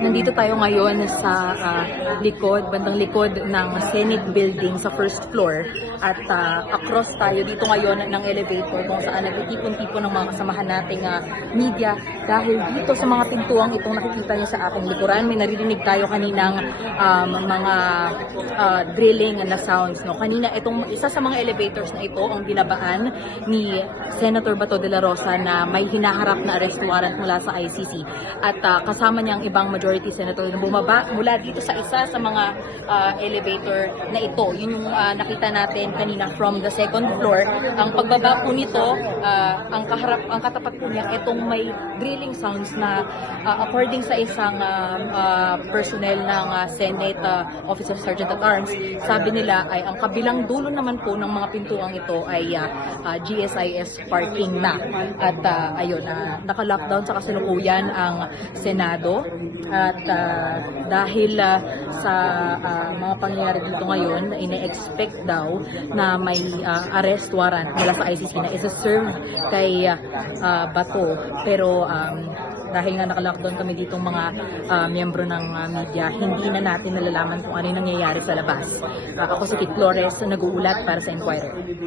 Nandito tayo ngayon sa bandang likod ng Senate building sa first floor at across tayo dito ngayon ng elevator kung saan nagtitipon-tipon ng mga kasamahan nating media dahil dito sa mga pintuang itong nakikita niyo sa aking likuran may naririnig tayo kaninang mga drilling na sounds. No? Kanina itong isa sa mga elevators na ito ang binabaan ni Senator Bato de la Rosa na may hinaharap na arrest warrant mula sa ICC at kasama niyang ibang majority senator na bumaba mula dito sa isa sa mga elevator na ito. Yun yung nakita natin kanina from the second floor. Ang pagbaba po nito, ang katapat po niya, itong may drilling sounds na according sa isang personnel ng Senate Office of Sergeant at Arms, sabi nila ay ang kabilang dulo naman po ng mga pintuang ito ay GSIS parking na. At ayun, naka-lockdown sa kasalukuyan ang Senado at dahil sa mga pangyayari dito ngayon, ine-expect daw na may arrest warrant mula sa ICC na isa-serve kay Bato. Pero dahil nga naka-lockdown kami ditong mga miyembro ng media, hindi na natin nalalaman kung ano yung nangyayari sa labas. Ako si Kit Flores, nag-uulat para sa Inquirer.